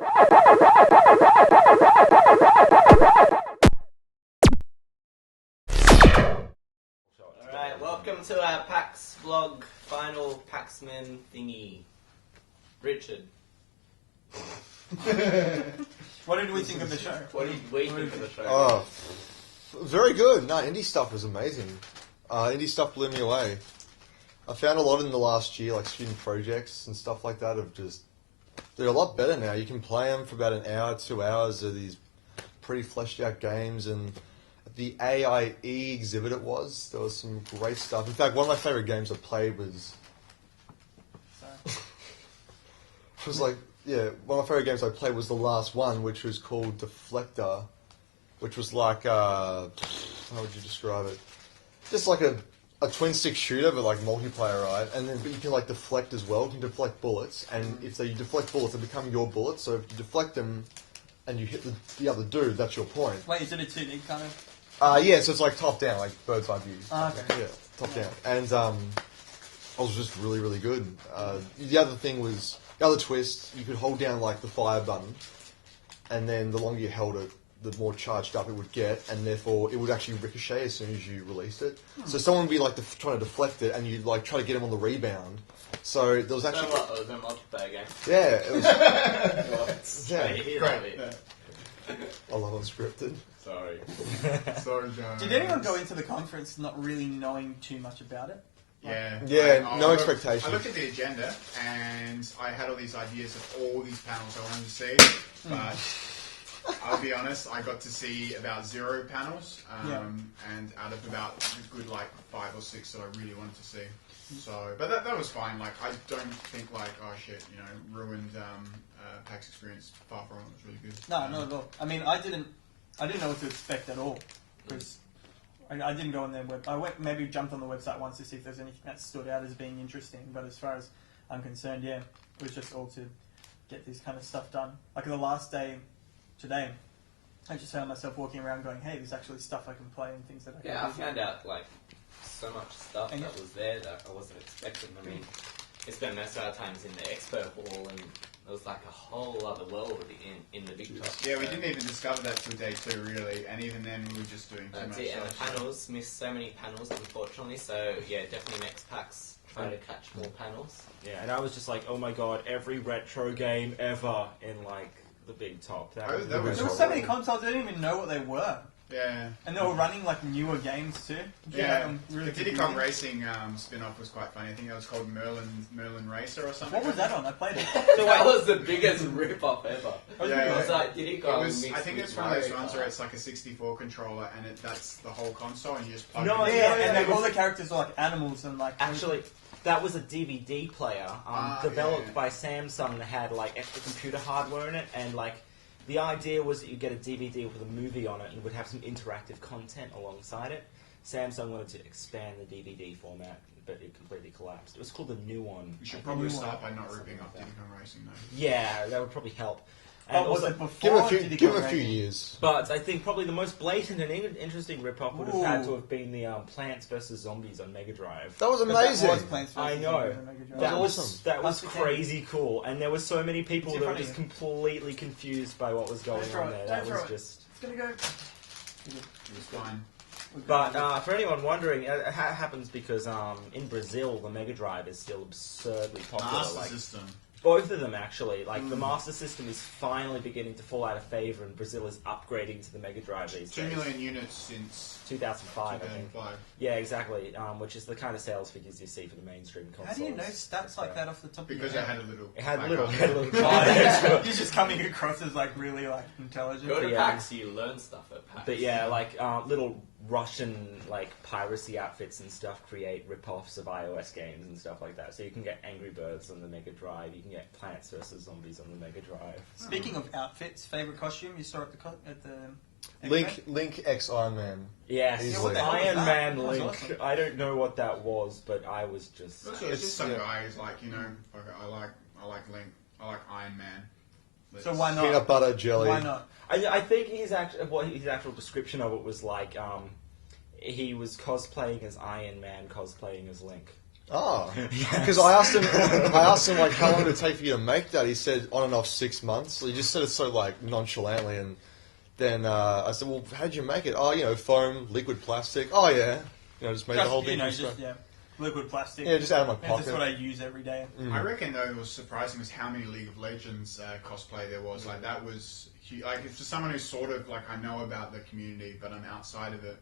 Alright, welcome to our PAX vlog, final Paxman thingy. Richard. What did we think of the show? What did we think of the show? Oh, very good. No, indie stuff was amazing. Indie stuff blew me away. I found a lot in the last year, like student projects and stuff like that, they're a lot better now. You can play them for about an hour, 2 hours of these pretty fleshed out games, and the AIE exhibit there was some great stuff. In fact, one of my favorite games I played was... one of my favorite games I played was the last one, which was called Deflector, which was like, how would you describe it? Just like a twin stick shooter, but like multiplayer, right? And then but you can like deflect as well. You can deflect bullets, and if you deflect bullets, they become your bullets. So if you deflect them and you hit the other dude, that's your point. Wait, is it a 2D kind of? Yeah, so it's like top down, like bird's eye view. Oh, okay. Yeah, top down. And I was just really, really good. The other thing was, the other twist, you could hold down like the fire button, and then the longer you held it, the more charged up it would get, and therefore it would actually ricochet as soon as you released it. So someone would be like trying to deflect it, and you'd like try to get them on the rebound. So there was actually... So what, was it a multiplayer game? Yeah, it was... Yeah. Great. I love unscripted. Sorry. Sorry, John. Did anyone go into the conference not really knowing too much about it? Yeah, no expectations. I looked at the agenda, and I had all these ideas of all these panels I wanted to see, but... I'll be honest, I got to see about 0 panels, and out of about a good like 5 or 6 that I really wanted to see. So, but that was fine. Like, I don't think like, oh shit, ruined PAX experience. Far from it. It was really good. No, not at all. I mean, I didn't know what to expect at all, because I didn't go on their web. I maybe jumped on the website once to see if there's anything that stood out as being interesting. But as far as I'm concerned, it was just all to get this kind of stuff done. Like the last day. Today, I just found myself walking around going, hey, there's actually stuff I can play and things that I can do. Yeah, I found out like so much stuff that was there that I wasn't expecting. I mean, I spent most of our times in the expo hall, and there was like a whole other world in the big top. Yeah, we didn't even discover that till day 2, really, and even then we were just doing too much stuff. And the panels, missed so many panels, unfortunately, so yeah, definitely next PAX, try to catch more panels. Yeah, and I was just like, oh my god, every retro game ever in like the big top. There were so many consoles, I didn't even know what they were. Yeah. And they were running like newer games too. Yeah, really the Diddy Kong Racing spin-off was quite funny. I think that was called Merlin Racer or something. What was that on? I played it. That was the biggest rip-off ever. Yeah, it was like Diddy Kong. I think it's one of those ones where it's like a 64 controller and that's the whole console and you just plug it in. And all the characters are like animals and like... Actually... That was a DVD player developed by Samsung that had like extra computer hardware in it, and like the idea was that you get a DVD with a movie on it and would have some interactive content alongside it. Samsung wanted to expand the DVD format, but it completely collapsed. It was called the New One. We should probably start by not ripping off Diddy Kong Racing though. Yeah, that would probably help. And was it before give it a few years. But I think probably the most blatant and interesting rip-off would have had to have been the Plants vs. Zombies on Mega Drive. That was amazing. That was Plants vs. I know. That was awesome. That was crazy cool. And there were so many people that were just completely confused by what was going on there. That was just... It's gonna go... It was fine. But for anyone wondering, it happens because in Brazil, the Mega Drive is still absurdly popular. Master System. Both of them, actually. Like, the Master System is finally beginning to fall out of favour, and Brazil is upgrading to the Mega Drive these days. 2 million units since 2005, I think. Yeah, exactly. Which is the kind of sales figures you see for the mainstream consoles. How do you know stats like that off the top of your head? Because it had a little... It had a little card. He's just coming across as, like, really, like, intelligent. Go to PAX, you learn stuff at PAX. But yeah, like, little Russian, like, piracy outfits and stuff create rip-offs of iOS games and stuff like that. So you can get Angry Birds on the Mega Drive, you can get Plants vs. Zombies on the Mega Drive. Speaking of outfits, favourite costume you saw at the Link X Iron Man. Yes, Iron Man Link. Awesome. I don't know what that was, but I was just... It's just some guy who's like, I like Link, I like Iron Man. So why not? Peanut butter jelly. Why not? I think his actual description of it was like he was cosplaying as Iron Man, cosplaying as Link. Oh, because I asked him like how long did it take for you to make that. He said on and off 6 months. So he just said it so like nonchalantly, and then I said, well, how'd you make it? Oh, foam, liquid plastic. Oh yeah, just made the whole thing. Liquid plastic. Yeah, just out of my pocket. That's what I use every day. I reckon though it was surprising was how many League of Legends cosplay there was. Like that was huge. Like for someone who's sort of like I know about the community, but I'm outside of it.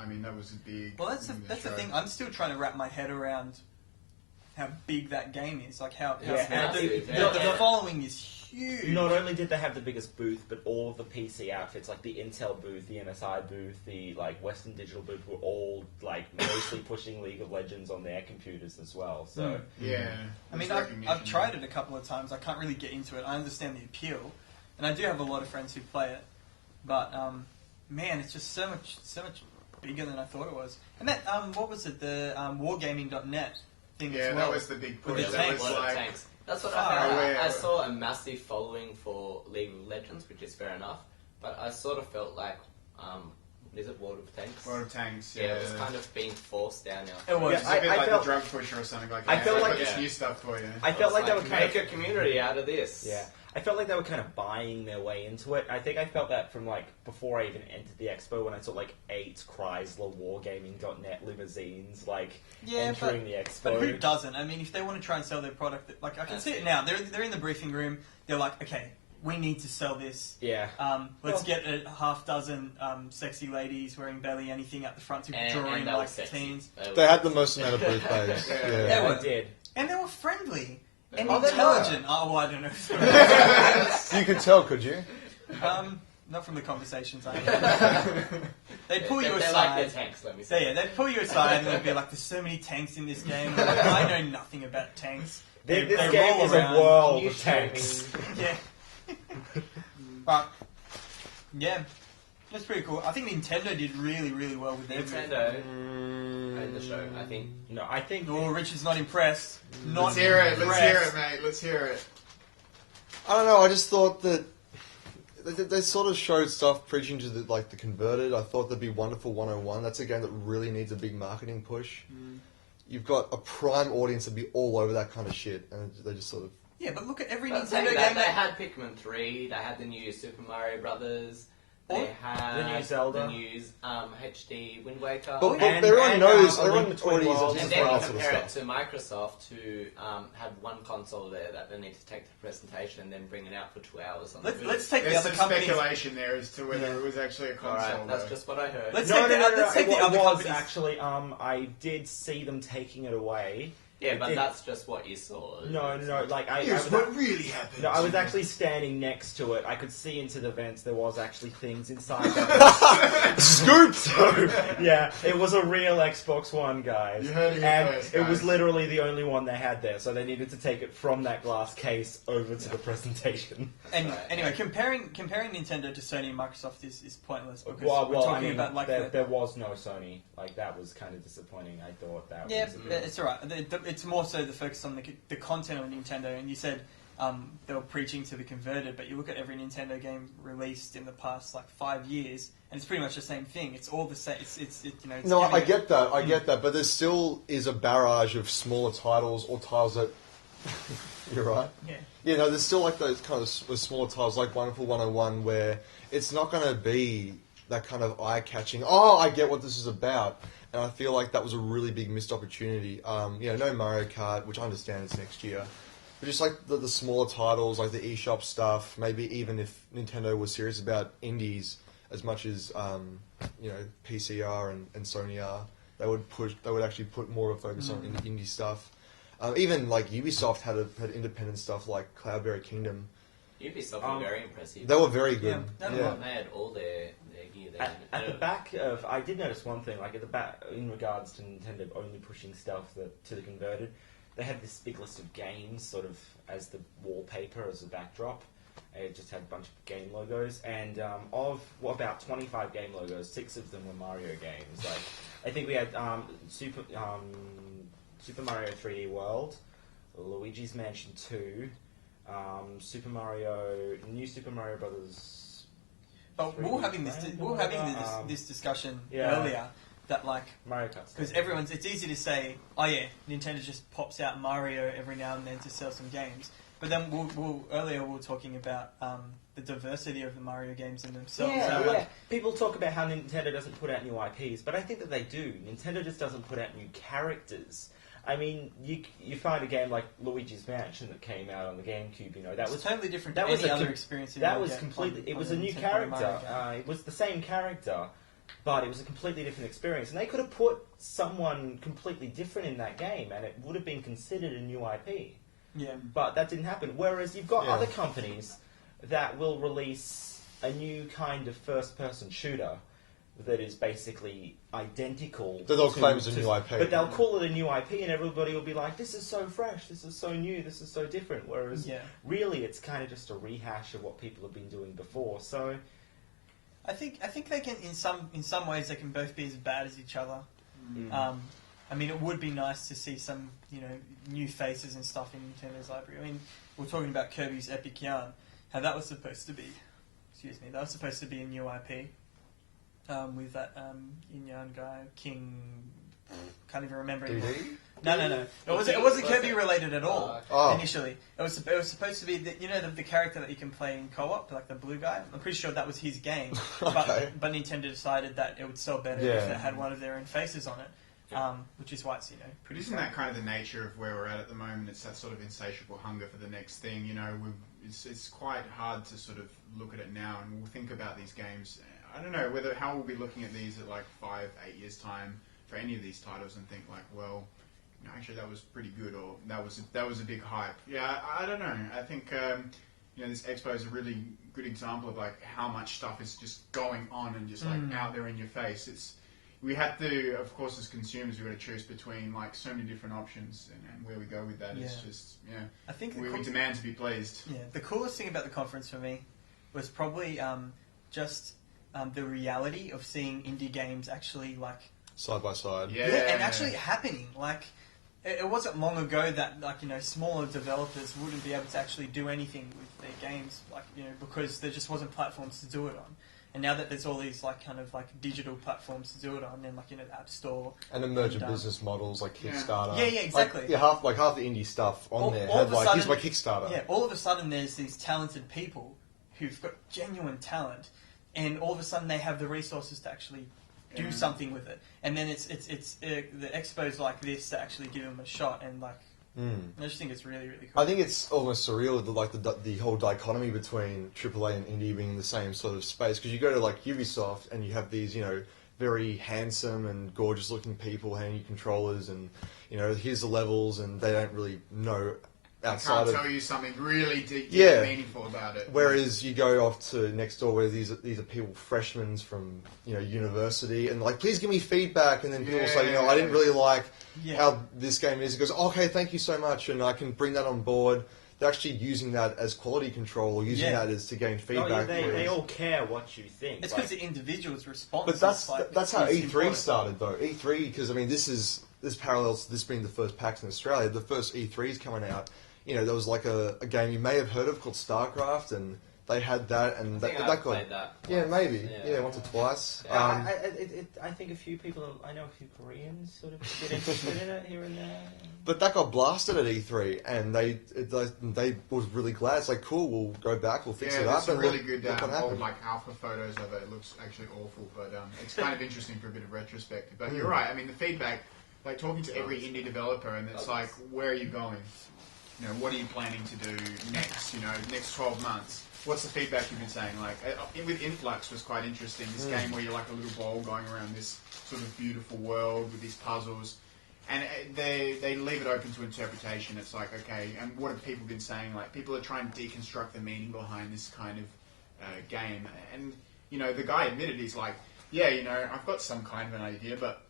I mean, that was a big. Well, that's the thing. I'm still trying to wrap my head around how big that game is. Like how the following is huge. Not only did they have the biggest booth, but all of the PC outfits, like the Intel booth, the MSI booth, the like Western Digital booth, were all like mostly pushing League of Legends on their computers as well. So yeah, I mean, I've tried it a couple of times. I can't really get into it. I understand the appeal, and I do have a lot of friends who play it, but man, it's just so much bigger than I thought it was. And that what was it? The wargaming.net thing as well. That was the big push. With the tanks. Tanks. That's what I found. I saw a massive following for League of Legends, which is fair enough. But I sort of felt like, is it World of Tanks? World of Tanks, yeah. It was kind of being forced down now. It was. It's a bit like the drug pusher or something like that. I felt like this new stuff for you. I felt like they were make a community out of this. Yeah. I felt like they were kind of buying their way into it. I think I felt that from like before I even entered the expo when I saw like 8 Chrysler Wargaming.net limousines entering the expo. But who doesn't? I mean, if they want to try and sell their product, like I can see it now. They're in the briefing room. They're like, okay, we need to sell this. Yeah. Let's get a half dozen sexy ladies wearing barely anything at the front to draw in like teens. They had the most amount of booth players. Yeah, they did. And they were friendly. And intelligent. Oh, well, I don't know. You could tell, could you? Not from the conversations I had. They'd pull you aside. Like their tanks, let me say. Yeah, they'd pull you aside and they'd be like, there's so many tanks in this game. And like, I know nothing about tanks. This game is a world of tanks. Yeah. But, yeah. That's pretty cool. I think Nintendo did really, really well with their Nintendo made the show, I think. No, I think... Oh, Richard's not impressed. Let's hear it, mate. Let's hear it. I don't know, I just thought that they sort of showed stuff preaching to the converted. I thought there'd be Wonderful 101. That's a game that really needs a big marketing push. You've got a prime audience that'd be all over that kind of shit, and they just sort of... Yeah, but look at every Nintendo game. They had Pikmin 3, they had the new Super Mario Brothers... They had the new Zelda, the new HD Wind Waker. But everyone knows, everyone already uses it. And then you compare it to Microsoft, who have one console there that they need to take to the presentation and then bring it out for 2 hours. On let's take the other companies. There's speculation there as to whether it was actually a console. Alright, that's just what I heard. Let's take the other companies. Actually, I did see them taking it away. Yeah, but that's just what you saw. No. Here's what really happened. No, I was actually standing next to it. I could see into the vents. There was actually things inside. That Scoop! Yeah, it was a real Xbox One, guys. You heard it and first, it guys. was literally the only one they had there, so they needed to take it from that glass case over to the presentation. And anyway, comparing Nintendo to Sony and Microsoft is pointless because we're well, talking about like there was no Sony. Like that was kind of disappointing. I thought that. Yeah, was it's alright. It's more so the focus on the content of Nintendo. And you said they were preaching to the converted, but you look at every Nintendo game released in the past 5 years, and it's pretty much the same thing. It's all the same. It's no, I get that, but there still is a barrage of smaller titles or titles that. You're right. Yeah. Yeah, no, there's still those kind of smaller titles like Wonderful 101 where it's not going to be that kind of eye-catching, I get what this is about. And I feel like that was a really big missed opportunity. No Mario Kart, which I understand is next year. But just the smaller titles, like the eShop stuff, maybe even if Nintendo was serious about indies as much as, PCR and Sony are, they would actually put more of a focus on indie stuff. Even Ubisoft had independent stuff like Cloudberry Kingdom. Ubisoft were very impressive. They were very good. Yeah. They had all their gear there. At the back of, I did notice one thing. At the back, in regards to Nintendo only pushing stuff to the converted, they had this big list of games, sort of as the wallpaper, as a backdrop. It just had a bunch of game logos, and of about 25 game logos, 6 of them were Mario games. I think we had Super Mario 3D World, Luigi's Mansion 2, New Super Mario Brothers. But we were having this discussion earlier. that like Mario Kart. because it's easy to say, oh yeah, Nintendo just pops out Mario every now and then to sell some games. But then earlier we were talking about the diversity of the Mario games in themselves. Yeah, So, yeah. People talk about how Nintendo doesn't put out new IPs, but I think that they do. Nintendo just doesn't put out new characters. I mean, you find a game like Luigi's Mansion that came out on the GameCube. You know, that was totally different. That to was any a other com- experience. That was completely. It was a new Nintendo character. Mario game. It was the same character, but it was a completely different experience. And they could have put someone completely different in that game, and it would have been considered a new IP. Yeah. But that didn't happen. Whereas you've got Yeah. other companies that will release a new kind of first-person shooter that is basically identical. That they'll claim as a new IP. But they'll call it a new IP, and everybody will be like, "This is so fresh. This is so new. This is so different." Whereas, really, it's kind of just a rehash of what people have been doing before. So, I think they can in some ways they can both be as bad as each other. I mean, it would be nice to see some new faces and stuff in Nintendo's library. I mean, we're talking about Kirby's Epic Yarn, how that was supposed to be. Excuse me, that was supposed to be a new IP with that Yin Yang guy, King. Can't even remember anymore. No. It wasn't Kirby related at all. Initially, it was supposed to be the character that you can play in co-op, like the blue guy. I'm pretty sure that was his game, Okay. but Nintendo decided that it would sell better if it had one of their own faces on it. Which is why it's But pretty. isn't that kind of the nature of where we're at the moment? It's that sort of insatiable hunger for the next thing. It's quite hard to sort of look at it now, and we'll think about these games. I don't know how we'll be looking at these at like 5-8 years time for any of these titles and think like, well, actually that was pretty good, or that was a big hype. Yeah, I don't know. I think this expo is a really good example of like how much stuff is just going on and just like out there in your face. We have to, of course, as consumers, we've got to choose between like so many different options, and where we go with that is just I think we demand to be pleased. Yeah, the coolest thing about the conference for me was probably just the reality of seeing indie games actually like Side by side. Yeah, and actually happening. Like it wasn't long ago that smaller developers wouldn't be able to actually do anything with their games, because there just wasn't platforms to do it on. And now that there's all these digital platforms to do it on, and the App Store And emergent business models like Kickstarter. Yeah, exactly. Half the indie stuff on there had like, here's my Kickstarter. Yeah, all of a sudden there's these talented people who've got genuine talent, and all of a sudden they have the resources to actually do something with it. And then it's the expos like this to actually give them a shot, and I just think it's really, really cool. I think it's almost surreal, the whole dichotomy between AAA and indie being in the same sort of space. Because you go to like Ubisoft and you have these, very handsome and gorgeous looking people handing you controllers, and here's the levels, and they don't really know outside can't of. tell you something really deep, Yeah. meaningful about it. Whereas you go off to next door where these are people, freshmen from university, and like, please give me feedback, and then people say, I didn't really like how this game is. It goes, okay, thank you so much, and I can bring that on board. They're actually using that as quality control, or using that as to gain feedback. They all care what you think. It's because the individual's response. But that's how E3 started, though. E3, because I mean, this parallels to this being the first PAX in Australia. The first E3's coming out. There was like a game you may have heard of called StarCraft, and they had that, and that got played that. yeah, maybe once or twice. I think a few people, I know a few Koreans sort of get interested in it here and there. But that got blasted at E3, and they was really glad. It's like, cool, we'll go back, we'll fix it up. There's some and really look good what old happened. alpha photos of it. It looks actually awful, but it's kind of interesting for a bit of retrospective. But you're right. I mean, the feedback, like talking to every indie developer, and it's like, where are you going? What are you planning to do next? Next 12 months. What's the feedback you've been saying? Like with Influx was quite interesting. This game where you're like a little ball going around this sort of beautiful world with these puzzles, and they leave it open to interpretation. It's like, okay, and what have people been saying? Like people are trying to deconstruct the meaning behind this kind of game, and the guy admitted he's like, I've got some kind of an idea, but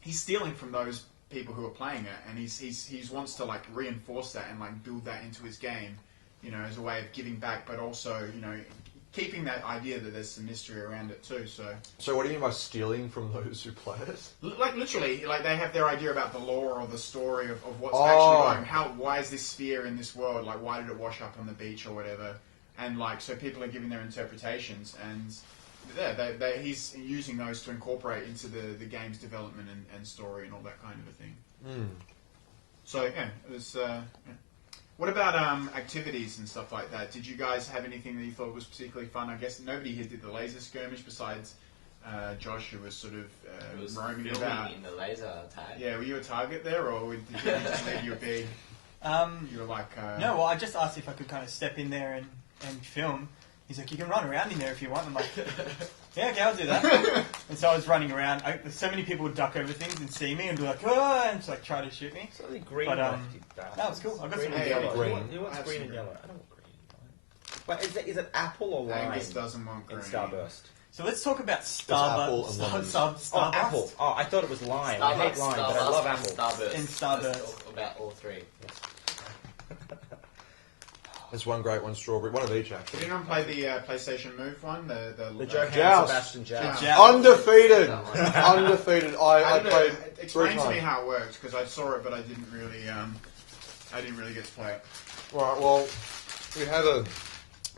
he's stealing from those people who are playing it, and he wants to like reinforce that and like build that into his game, as a way of giving back, but also keeping that idea that there's some mystery around it too. So what do you mean by stealing from those who play it? Like literally, like they have their idea about the lore or the story of what's actually going. Why is this sphere in this world? Like why did it wash up on the beach or whatever? And like so people are giving their interpretations, and he's using those to incorporate into the game's development and story and all that kind of a thing. So yeah, it was. What about activities and stuff like that? Did you guys have anything that you thought was particularly fun? I guess nobody here did the laser skirmish besides Josh, who was sort of roaming about. In the laser tag. Yeah, were you a target there, or did you just leave you be? You were like... No, well, I just asked if I could kind of step in there and film. He's like, you can run around in there if you want. I'm like, yeah, okay, I'll do that. And so I was running around. So many people would duck over things and see me and be like, oh, and just like try to shoot me. It's only green But, left, you bastard. that was cool. I've got Green some and yellow. yellow. Green. Who wants green and yellow? I don't want green. Wait, is it apple or lime Angus doesn't want in green. Starburst? So let's talk about apple and lemons. Starburst. Oh, apple. Oh, I thought it was lime. I hate lime, but I love apple. Starburst. And Starburst. Let's talk about all three. There's one great, one strawberry, one of each actually. Did anyone play the PlayStation Move one? The Johann Joust. Sebastian Joust. Joust. Undefeated, undefeated. I played 3 Explain to me times. how it works, because I saw it, but I didn't really get to play it. Right, well, we have a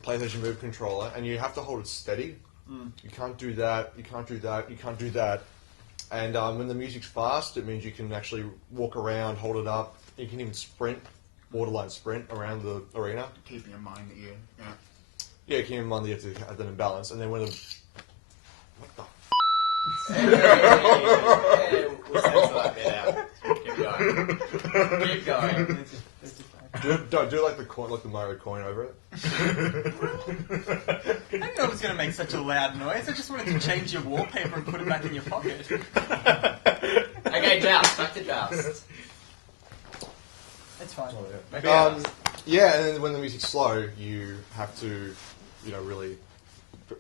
PlayStation Move controller, and you have to hold it steady. You can't do that. You can't do that. You can't do that. And when the music's fast, it means you can actually walk around, hold it up. You can even sprint, borderline sprint around the arena. Keeping in mind that Yeah, keep in mind that you have to have that in balance. And then when the... What the... We'll censor that bit out. Keep going. Keep going. Do like the coin, like the Mario coin over it. I didn't know it was going to make such a loud noise. I just wanted to change your wallpaper and put it back in your pocket. Okay, Joust. Back to Joust. It's fine. Yeah, and then when the music's slow, you have to, really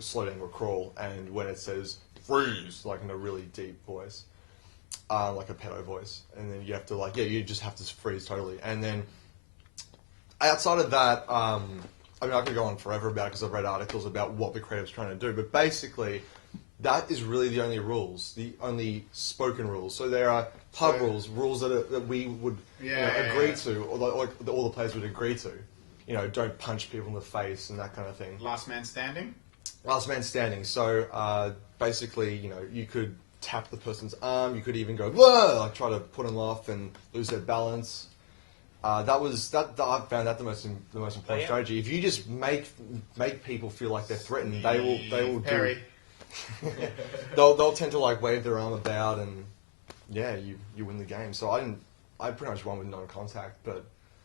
slow down or crawl. And when it says freeze, like in a really deep voice, like a pedo voice, and then you have to you just have to freeze totally. And then outside of that, I could go on forever about it because I've read articles about what the creative's trying to do. But basically, that is really the only rules, the only spoken rules. So there are pub rules that we would agree to, or all the players would agree to. Don't punch people in the face and that kind of thing. Last man standing? Last man standing. So basically, you could tap the person's arm. You could even go, whoa, like try to put them off and lose their balance. I found that the most important strategy. If you just make people feel like they're threatened, they will Perry. do. They'll tend to wave their arm about, and you win the game. So I pretty much won with non-contact, but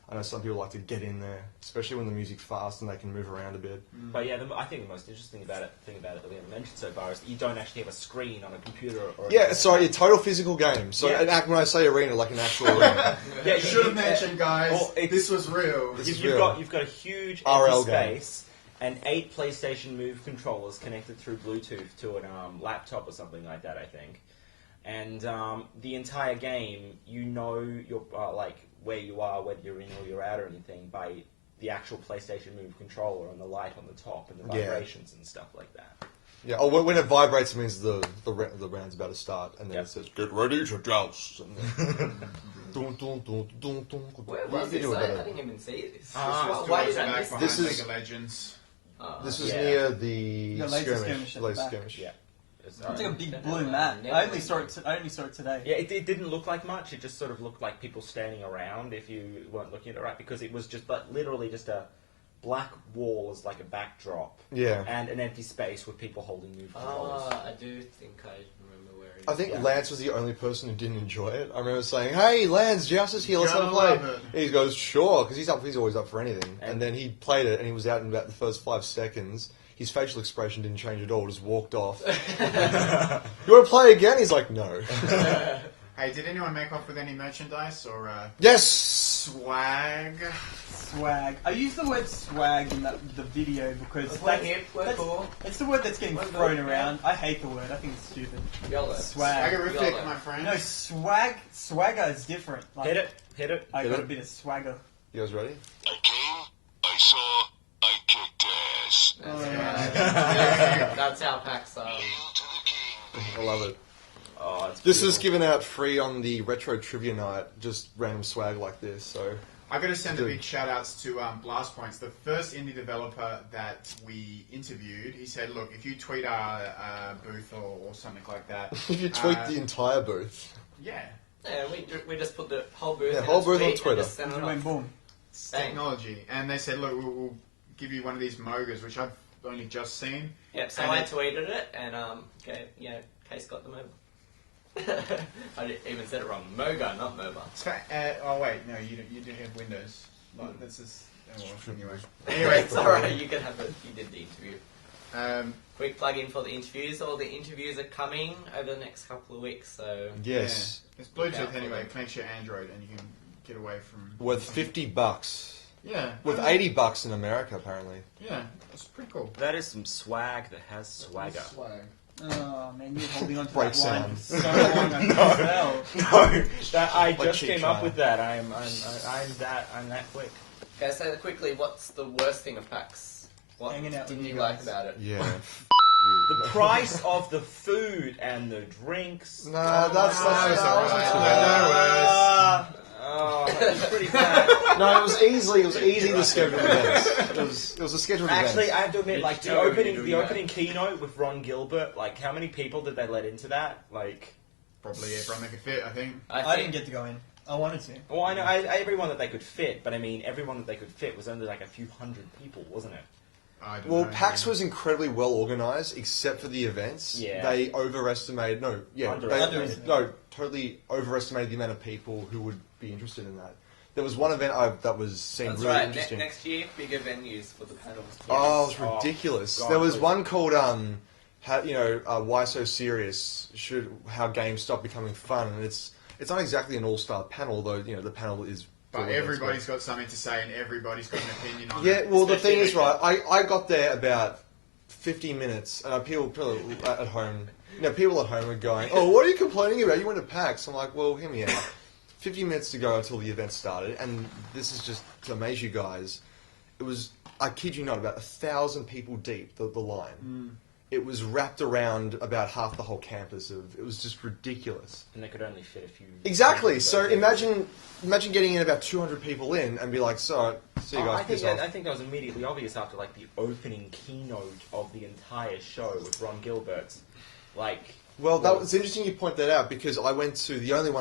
I know some people like to get in there, especially when the music's fast and they can move around a bit. But yeah, I think the most interesting thing about it that we haven't mentioned so far is that you don't actually have a screen on a computer. Or Sorry, a total physical game. So when I say arena, like an actual arena. Yeah, you should have mentioned, guys. This was real. You've got a huge RL empty space and 8 PlayStation Move controllers connected through Bluetooth to a laptop or something like that, I think. And the entire game, your where you are, whether you're in or you're out or anything, by the actual PlayStation Move controller and the light on the top and the vibrations and stuff like that. Yeah, or when it vibrates, it means the round's about to start, and then it says, "Get ready to joust." Where was this? I didn't even see this. Why did I miss This is League of Legends. This was near the laser skirmish. skirmish at the back. Skirmish. Yeah. It's like a big blue mat. I only saw it today. Yeah, it didn't look like much. It just sort of looked like people standing around if you weren't looking at it right, because it was just literally just a black wall as like a backdrop. Yeah. And an empty space with people holding Move controllers. I do think I remember where it is. I think Lance was the only person who didn't enjoy it. I remember saying, "Hey, Lance, Joust is here. Let's have a play." He goes, "Sure," because he's always up for anything. And then he played it, and he was out in about the first 5 seconds. His facial expression didn't change at all, just walked off. You want to play again? He's like, no. Hey, did anyone make off with any merchandise or Yes! swag? Swag. I use the word swag in the video because that's the word that's getting thrown around. I hate the word. I think it's stupid. Swag. Swagerific, my friend. No, swagger is different. Hit it. I got a bit of swagger. You guys ready? I came, I saw, I kicked ass. That's how PAX Hail to the king. I love it. Oh, it's This is beautiful. given out free on the Retro Trivia Night, just random swag like this, so... I got to send a big shout outs to Blast Points, the first indie developer that we interviewed. He said, "Look, if you tweet our booth or something like that, If you tweet the entire booth. yeah, we just put the whole booth. Yeah, in whole a booth on tweet Twitter. And just send it And off. then boom. it's Bang. technology." And they said, "Look, we'll give you one of these Mogas, which I've only just seen." Yep. So And I it- tweeted it, and Case got them over. I even said it wrong. Moga, not MOBA. Oh wait, no, you do have Windows. Like, that's just anyway. It's alright. You can have it. You did the interview. Um, Quick plug in for the interviews. All the interviews are coming over the next couple of weeks. So Yes. yeah. It's Bluetooth Yeah. anyway. It connects your Android, and you can get away from. Worth $50. Yeah. Worth $80 in America, apparently. Yeah, that's pretty cool. That is some swag that has swagger. Swag. Oh man, you're holding on to Break that line for sound. so long. I can tell. No, I Like just cheap came up China. with that. I'm that quick. okay. So quickly, what's the worst thing of PAX? What Hanging out with didn't you you like guys. about it? Yeah. The price of the food and the drinks. Nah, that's alright. Oh, that was pretty bad. No, it was easy to schedule events. It was a scheduled Actually, event. I have to admit, like Did the you know opening, you the do that? opening keynote with Ron Gilbert. Like, how many people did they let into that? Like, Probably everyone that could fit, I think. I didn't get to go in. I wanted to. well, I know everyone that they could fit, but I mean, everyone that they could fit was only like a few hundred people, wasn't it? I don't Well, know. PAX was incredibly well organized, except for the events. Yeah. They overestimated. No, yeah, Underestimated. no, totally overestimated the amount of people who would be interested in that. There was one event that seemed That's really right. interesting. Next year, bigger venues for the panels. Oh, it was Oh, ridiculous. God, there was please. one called Why So Serious? How games stop becoming fun? And it's not exactly an all-star panel, though. You know, the panel is. But brilliant. everybody's got something to say, and everybody's got an opinion on Yeah, it. well, the Especially thing is, with- right, I got there about 50 minutes, and people at home, people at home are going, "Oh, what are you complaining about? You went to PAX." I'm like, well, hear me out. 50 minutes to go until the event started, and this is just to amaze you guys. It was, I kid you not, about 1,000 people deep, the line. It was wrapped around about half the whole campus. It was just ridiculous. And they could only fit a few. Exactly. So imagine getting in about 200 people in and be like, "So, see you guys." I think piss off." I think that was immediately obvious after like the opening keynote of the entire show with Ron Gilbert. Like, Well, that was interesting you point that out because I went to the only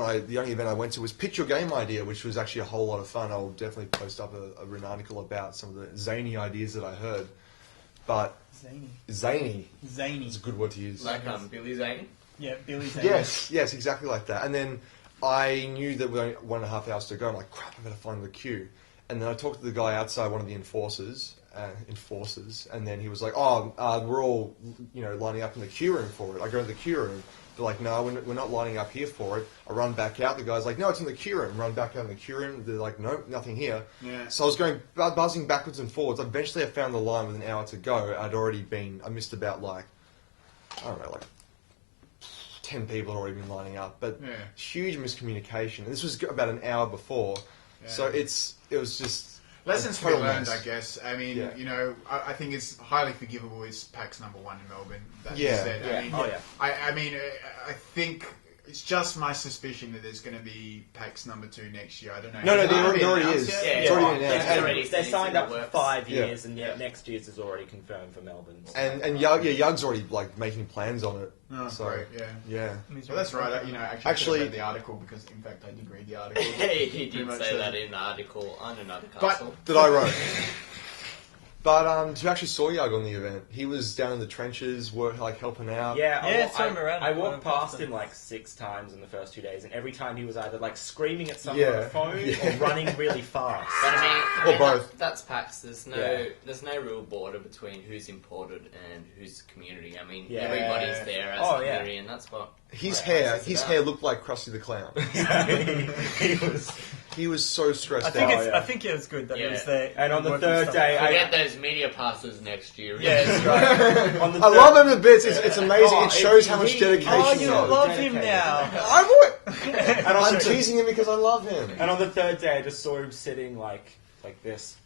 event I went to was Pitch Your Game Idea, which was actually a whole lot of fun. I'll definitely post up an article about some of the zany ideas that I heard. But zany Zany. is a good word to use. Like Billy Zane. Yeah, Billy Zany. Yes, exactly like that. And then I knew that we only 1.5 hours to go. I'm like, crap, I better find the queue. And then I talked to the guy outside, one of the enforcers, and then he was like, we're all, lining up in the queue room for it. I go to the queue room. They're like, no, we're not lining up here for it. I run back out. The guy's like, no, it's in the queue room. Run back out in the queue room. They're like, no, nothing here. Yeah. So I was going buzzing backwards and forwards. Eventually I found the line with an hour to go. I missed about like 10 people had already been lining up. But huge miscommunication. And this was about an hour before. Yeah. So it was just... Lessons to be total learned, mess. I guess. I mean, Yeah. I think it's highly forgivable. It's PAX number 1 in Melbourne. That Yeah. you said. Yeah. I mean, Oh, yeah. I mean, I think it's just my suspicion that there's going to be PAX number 2 next year. I don't know. No, Has it there been already announced is. yet? Yeah, It's already been yeah. announced. It's And- already- they signed up for works. 5 Yeah. years, and next year's is already confirmed for Melbourne. And Yug's already like making plans on it. Oh, So great, yeah. yeah. Well, that's right. Actually, I Actually- should have read the article because, in fact, I did read the article. He Pretty did much say says that it. in the article on another But- castle. That I wrote. But who actually saw Yug on the event? He was down in the trenches, helping out. Yeah, Yeah, it's him around. I walked past him. him like 6 times in the first 2 days, and every time he was either like screaming at someone on Yeah. the phone Yeah. or running really fast. But I Or mean both. that's PAX. There's no real border between who's imported and who's community. I mean, Yeah. everybody's there as Oh, a yeah. community, and that's what His PAX is hair about. looked like Krusty the Clown. he was. He was so stressed I think out. I think it was good that it was there. And on the working third stuff. day, Forget those media passes next year. Yeah, it's right. on the I third- love him to bits. It's amazing. Oh, it shows how much he- dedication. Oh, he you has. love him Dedicated. now. And on I'm the- teasing him because I love him. And on the third day, I just saw him sitting like this.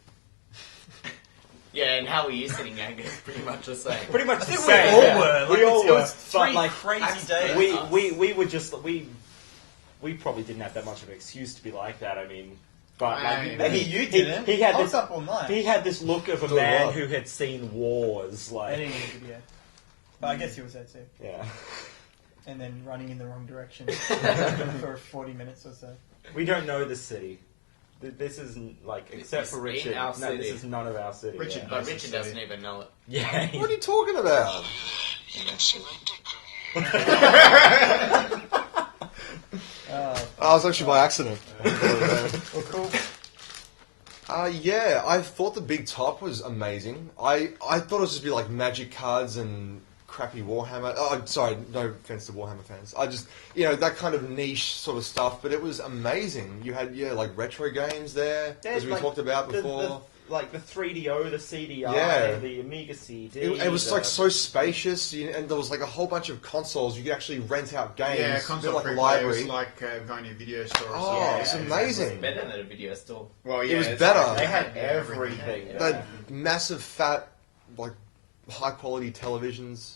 Yeah, and how were you sitting, Angus? Pretty much the same. Pretty much I the think same. we all yeah. were. Like, we all it were. was But, 3 like, crazy days. we were just we probably didn't have that much of an excuse to be like that. I mean, But like, Maybe he, you didn't. He had I was this. up all night. He had this look of a Doing man what? who had seen wars. Like, Editing the video. But I guess he was there too. yeah. And then running in the wrong direction for 40 minutes or so. We don't know the city. This isn't like, except It's for in Richard. our No, this city. is none of our city. Richard yeah. But Richard doesn't even know it. Yeah. What are you talking about? You can see my dick on here. I was actually by accident. Well, cool. Yeah, I thought the big top was amazing. I thought it was just be like magic cards and crappy Warhammer. Oh, sorry, no offense to Warhammer fans. I just, that kind of niche sort of stuff, but it was amazing. You had, like retro games there, Yeah, as we like talked about before. Like the 3DO, the CDI, Yeah. the Amiga CD. It was like so spacious, and there was like a whole bunch of consoles. You could actually rent out games. Yeah, a bit console like a free library. was like going to a video store. Or Oh, something. it's Yeah, amazing. It's better than a video store. Well, yeah, was it's better. like- They had everything. Yeah. That massive, fat, like high quality televisions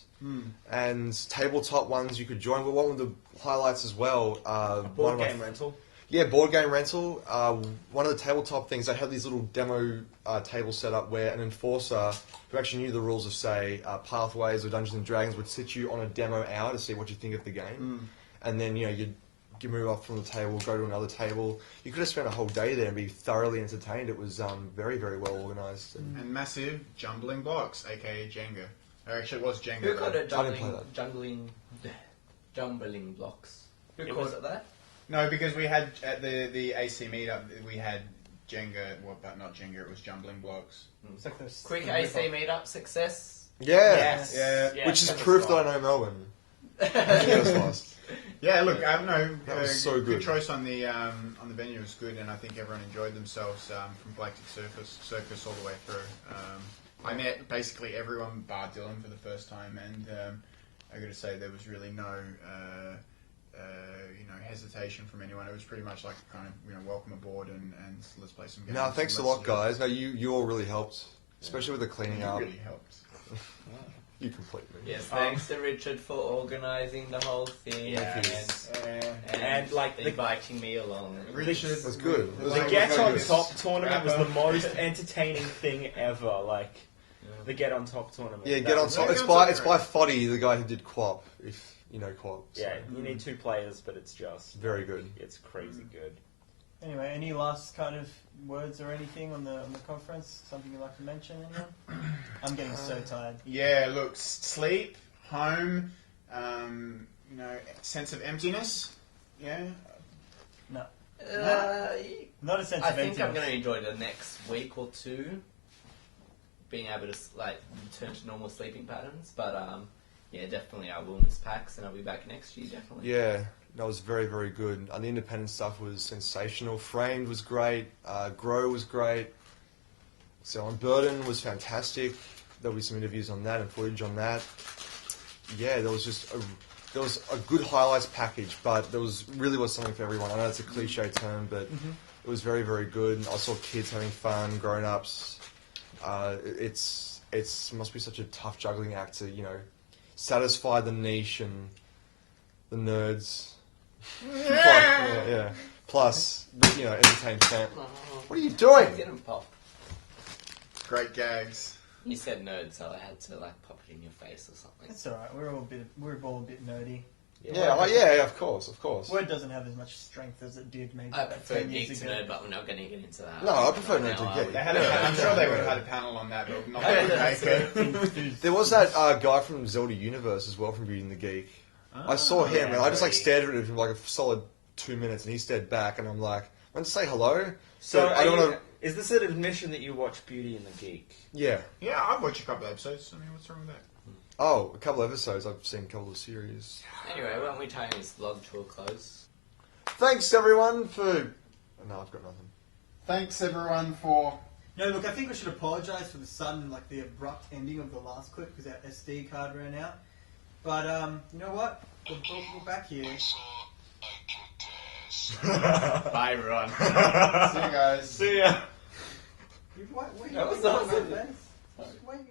and tabletop ones you could join. But one of the highlights as well. one Board of my game rental. Yeah, board game rental. One of the tabletop things, they had these little demo tables set up where an enforcer who actually knew the rules of, say, Pathways or Dungeons and Dragons would sit you on a demo hour to see what you think of the game. And then, you'd move up from the table, go to another table. You could have spent a whole day there and be thoroughly entertained. It was very, very well organised. And massive jumbling blocks, aka Jenga. Or actually, it was Jenga. Who called though. it I didn't play that. jumbling blocks? Who It calls was- it that? No, because we had at the AC meetup, we had Jenga. Well, but not Jenga. It was jumbling blocks. It's like those Quick AC meetup success. Yeah. Yes. Yeah. Which is that was proof fun. that I know Melbourne. Yeah, that's nice. Yeah, look, I don't know. That was so good. choice on the venue was good, and I think everyone enjoyed themselves from Galactic Circus all the way through. I met basically everyone bar Dylan for the first time, and I got to say there was really no hesitation from anyone. It was pretty much like kind of welcome aboard and let's play some games. No, thanks a and let's lot, do it. guys. No, you all really helped, especially with the cleaning You up. really helped. You completely. Yes, thanks to Richard for organising the whole thing Yes. And, like, the- inviting me along. Richard It was good. It was The like- Get on good. Top tournament was the Rapper. most entertaining thing ever. Like, the Get on Top tournament. Yeah, That get on was- top. Yeah, It's get by on it's top. by Foddy, the guy who did Quap. If you know Quap. So Yeah, you need 2 players, but it's just very good. it's crazy good. Anyway, any last kind of words or anything on the conference? Something you'd like to mention, anyone? I'm getting so tired. Yeah, look, sleep, home, sense of emptiness. Yeah. Not a sense I of think I'm emptiness. going to enjoy the next week or two, being able to return to normal sleeping patterns. But yeah, definitely I will miss PAX, and I'll be back next year. Definitely. Yeah, that was very, very good. And the independent stuff was sensational. Framed was great. Grow was great. So on Burden was fantastic. There'll be some interviews on that and footage on that. Yeah, there was just a good highlights package, but there really was something for everyone. I know it's a cliche term, but it was very, very good. I saw kids having fun, grown-ups. It's must be such a tough juggling act to satisfy the niche and the nerds. Plus, entertain fans. What are you doing? Get 'em pop. Great gags. You said nerd, so I had to pop it in your face or something. It's alright, we're all a bit nerdy. Yeah, of course. Word doesn't have as much strength as it did maybe I about prefer 10 years geek to ago. nerd, but we're not going to get into that. No, I prefer nerd now, to are geek. we? They had I'm sure they would have had a panel on that, but not Yeah, that that's make There was that guy from Zelda Universe as well from Beauty and the Geek. I saw him and I just stared at him for like a solid 2 minutes and he stared back and I'm like, I went to say hello. So, But I don't want to. is this an admission that you watch Beauty and the Geek? Yeah. Yeah, I've watched a couple of episodes. I mean, what's wrong with that? Oh, a couple of episodes. I've seen a couple of series. Anyway, why don't we tie this vlog to a close? Thanks everyone for. No, I've got nothing. Thanks everyone for. No, look, I think we should apologise for the sudden, the abrupt ending of the last clip because our SD card ran out. But, you know what? We're back here. Bye, Ron. See you guys. See ya. Why That was you making awesome. that face? Why you